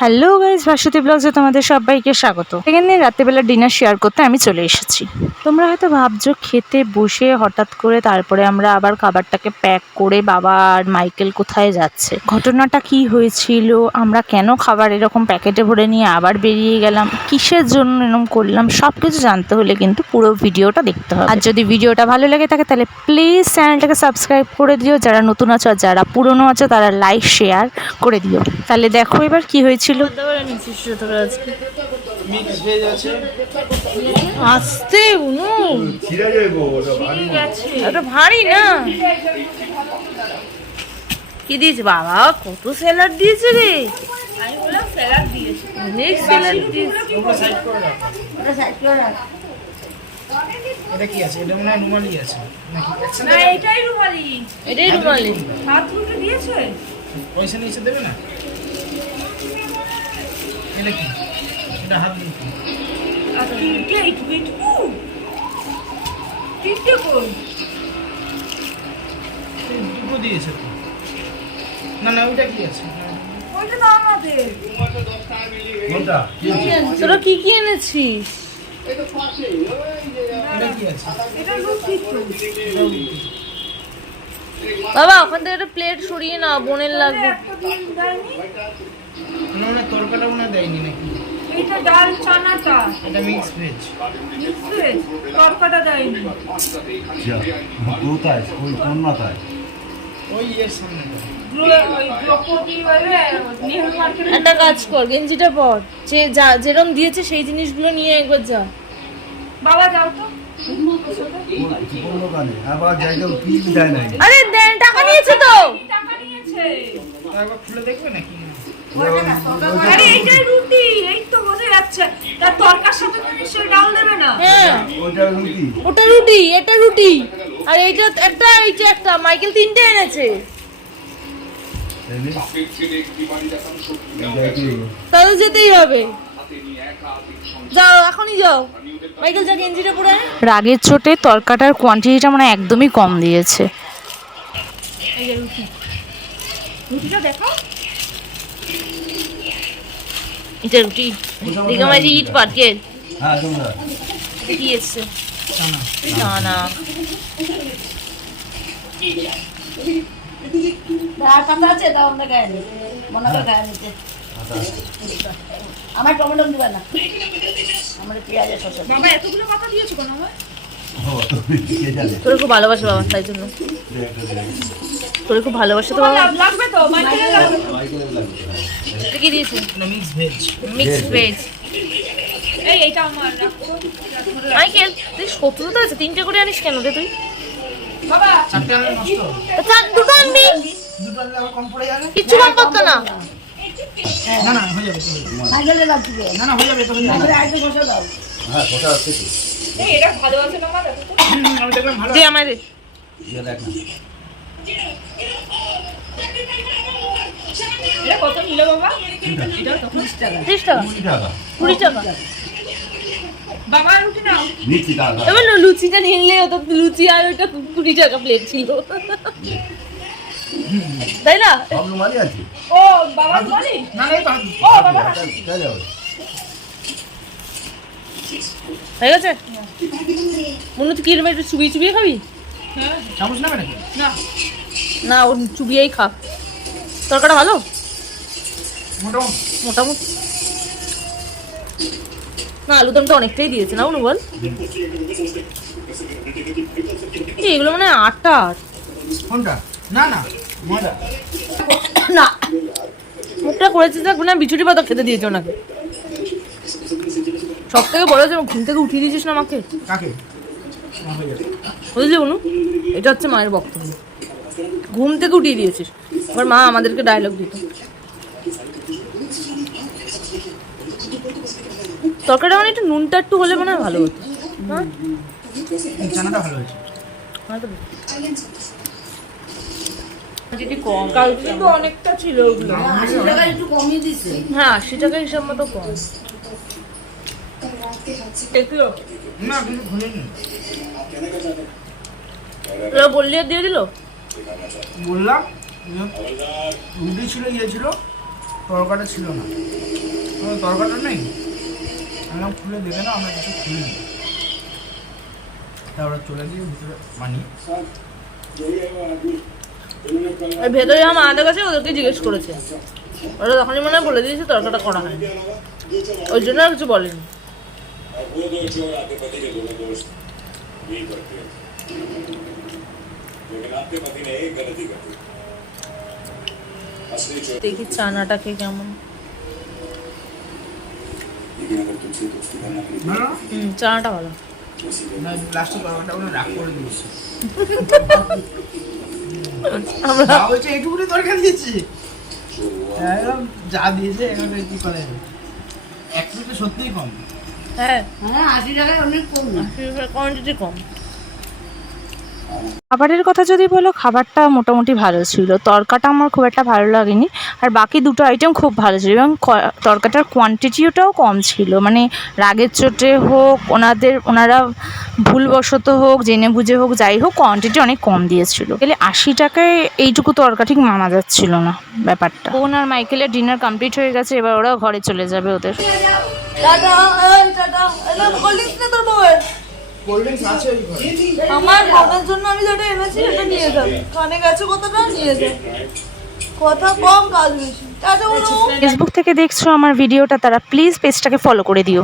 Hello guys, Bhaswati ব্লগসে তোমাদের সবাইকে স্বাগত। সেকেন্ড দিন রাত্রেবেলা ডিনার শেয়ার করতে আমি চলে এসেছি। তোমরা হয়তো ভাবছো খেতে বসে হঠাৎ করে তারপরে আমরা আবার খাবারটাকে প্যাক করে বাবা আর মাইকেল কোথায় যাচ্ছে, ঘটনাটা কি হয়েছিল, আমরা কেন খাবার এরকম প্যাকেটে ভরে নিয়ে আবার বেরিয়ে গেলাম, কিসের জন্য এরকম করলাম, সবকিছু জানতে হলে কিন্তু পুরো ভিডিওটা দেখতে হবে। আর যদি ভিডিওটা ভালো লেগে থাকে তাহলে প্লিজ চ্যানেলটাকে সাবস্ক্রাইব করে দিও, যারা নতুন আছো আর যারা পুরনো আছো তারা লাইক শেয়ার করে দিও। তাহলে দেখো এবার কি হয়েছিল। আস্তে ভারী না কি দিয়েছে বাবা, কত স্যালাড দিয়েছে রে। অনেক স্যালাড দিয়েছে। এটা কি আছে? এটা মনে হয় রুমালি আছে নাকি? না, এটাই রুমালি। এটাই রুমালি। হাত দুটো দিয়েছে। পয়সা নিচে দেবে না? এটা কি? এটা হাত দুটো। আচ্ছা, এটা এইটুকু। তিনটে কোন? দুটো দিয়েছে তো। না না, ওইটা কি আছে? ওইটা তো আমাদের। কোনটা? তোরা কি কি এনেছিস? এটা কি আছে? এটা রুটি তো। বাবা, ওখান থেকে একটা প্লেট সরিয়ে নাও, বোনের লাগবে। না তরকাটা মনে দেয়নি নাকি? এটা ডাল চানাটা এটা মিক্স ভেজ। তরকাটা দেয়নি। কোথায় ওই কোন মাথায় ওই এর সামনেটা। একটা কাজ কর, গেঞ্জিটা পর, যে যেরকম দিয়েছে সেই জিনিসগুলো নিয়ে একবার যা। বাবা যাও তো। কোন দোকানে আবার জায়গা কি দেয় নাই আরে দেন, টাকা নিয়েছে তো। টাকা নিয়েছে। একবার খুলে দেখবে নাকি? আরে এইটাই রুটি, এই তো বোঝা যাচ্ছে। তার তরকার সাথে তুমি সে ডাল দেবে না। হ্যাঁ, ওইটা রুটি ওটা রুটি, এটা রুটি, আর এইটা একটা, এইটা একটা। মাইকেল তিনটে এনেছে। তাহলে যেতেই হবে। যাও, এখনই যাও। মাইকেল যা, গেঞ্জিটা পরে আয়। রাগের চোটে তরকাটার কোয়ান্টিটিটা মানে একদমই কম দিয়েছে। এই যে রুটি, রুটিটা দেখো। এটা রুটি দিকে মাঝে ইট পাটকেল হ্যাঁ তোমরা কি এসছে চানা। না আছে দাও, আমরা গায়ে নি মনে করে গায়ে নিতে। আমার টমেটো দিবে না, আমার পেঁয়াজের শসা। বাবা এতগুলো কথা দিয়েছো কেন আমায়? কে জানে তোর খুব ভালোবাসে বাবা, তাই জন্য তোর খুব ভালোবাসে তো বাবা। লাগবে তো, মাইকেলের লাগবে। মাইকেলের লাগবে এটা কি দিয়েছে? এটা মিক্স ভেজ। Mixed veg. এইটা আমার রাখো। মাইকেল, তুই সত্যি তো আছে, তিনটে করে আনিস কেন রে তুই? বাবা চারটে আনলে নষ্ট হবে। দুটো আনবি, দুটো আনলে আবার কম পড়ে যাবে। কিচ্ছু কম করতো না। না না হয়ে যাবে তো। মাইকেলের লাগবে, না না হয়ে যাবে তো, হয়ে যাবে। মাইকেলের আইতে বসে দাও। হ্যাঁ কথা আছে তো এই এটা ভালো আছে বাবা, দেখো তো। আমি দেখলাম ভালো। দে আমায় দে। ইয়ে দেখ না এটা কত নিল বাবা? এটা তো 30 টাকা, 20 টাকা 20 টাকা। বাবা রুটি নাও। নিচ্ছি টাকা এবার না, লুচিটা নিলে হতো, লুচি আর ওইটা 20 টাকা প্লেট ছিল, তাই না? সব রুমালি আছে ও বাবা বলি। না না এই তো হাত। ও বাবা চলে যাবে হয়ে গেছে। মনে হচ্ছে কি এরকম একটু চুবিয়ে চুবিয়ে খাবি? হ্যাঁ চামচ নেবে নাকি? না না, ও চুবিয়েই খা। তরকাটা ভালো, মোটামুটি। মোটামুটি। না, আলুদমটা অনেকটাই দিয়েছে না, বল। এগুলো মানে আটা। কোনটা? না না ময়দা। না, মুখটা করেছে দেখ না, বিছুটি পাতা খেতে দিয়েছে ওনাকে। সব থেকে বড় হচ্ছে ঘুম থেকে উঠিয়ে দিয়েছিস না আমাকে, কাকে? না হয়ে যাবে। বুঝলি অনু? এটা হচ্ছে মায়ের বক্তব্য, ঘুম থেকে উঠিয়ে দিয়েছিস। এবার মা আমাদেরকে ডায়লগ দিত। তরকারিটা মানে একটু নুনটা একটু হলে মানে ভালো হতো। হ্যাঁ, এই চানাটা ভালো হয়েছে। কম কালকে কিন্তু অনেকটা ছিল ওগুলো। 80 টাকা একটু কমিয়ে দিছে। হ্যাঁ, 80 টাকা হিসাব মতো কম। দেখলো না কিন্তু ভুলিনি। তোরা বললি আর দিয়ে দিল। বললাম রুটি ছিল, ইয়ে ছিল, তরকাটা ছিল না, তরকাটা নেই। আমরা খুলে দেখে না, আমরা কিছু খুলে নিই, তারপরে চলে গিয়ে ভিতরে বানিয়ে। ভেতরে আমার আমাদের কাছে ওদেরকে জিজ্ঞেস করেছে, ওরা তখনই মনে হয় বলে দিয়েছে তরকাটা করা হয়, ওই জন্য আর কিছু বলেনি। वो दो चोर आपके पति के दोनों दोस्त यही करते हैं, लेकिन आपके पति ने एक गलती कर दी। असली चोर দেখি চানাটাকে কেমন। लेकिन अगर तुमसे दोस्ती करना नहीं না না চানাটা ভালো। না, লাস্টে তরকাটা ওরা রাগ করে দিয়েছে। আমরা বলছে এইটুকুনি তরকারি দিয়েছি, একদম যা দিয়েছে এখানে কি করে। এক প্লেটে সত্যিই কম। হ্যাঁ হ্যাঁ 80 টাকায় অনেক কম না। কোয়ান্টিটি কম। খাবারের কথা যদি বলো, খাবারটা মোটামুটি ভালো ছিল, তরকাটা আমার খুব একটা ভালো লাগেনি, আর বাকি দুটো আইটেম খুব ভালো ছিল এবং তরকাটার কোয়ান্টিটিটাও কম ছিল। মানে রাগের চোটে হোক, ওনারা ভুলবশত হোক, জেনে বুঝে হোক, যাই হোক, কোয়ান্টিটি অনেক কম দিয়েছিল। তাহলে 80 টাকায় এইটুকু তরকা ঠিক মানা যাচ্ছিল না ব্যাপারটা। বোন আর মাইকেলের ডিনার কমপ্লিট হয়ে গেছে, এবার ওরা ঘরে চলে যাবে ওদের। টাটা, এই টাটা, এলো কোল্ড ড্রিঙ্কস না তোর বউয়ের? কোল্ড ড্রিঙ্কস আছে ওই ঘরে। আমার বোনের জন্য আমি যেটা এনেছি সেটা নিয়ে যাবে। কানে গেছে কতটা নিয়ে যাবে, কথা কম কাজ বেশি। টাটা বলো। ফেসবুক থেকে দেখছো আমার ভিডিওটা, তারা প্লিজ পেজটাকে ফলো করে দিও।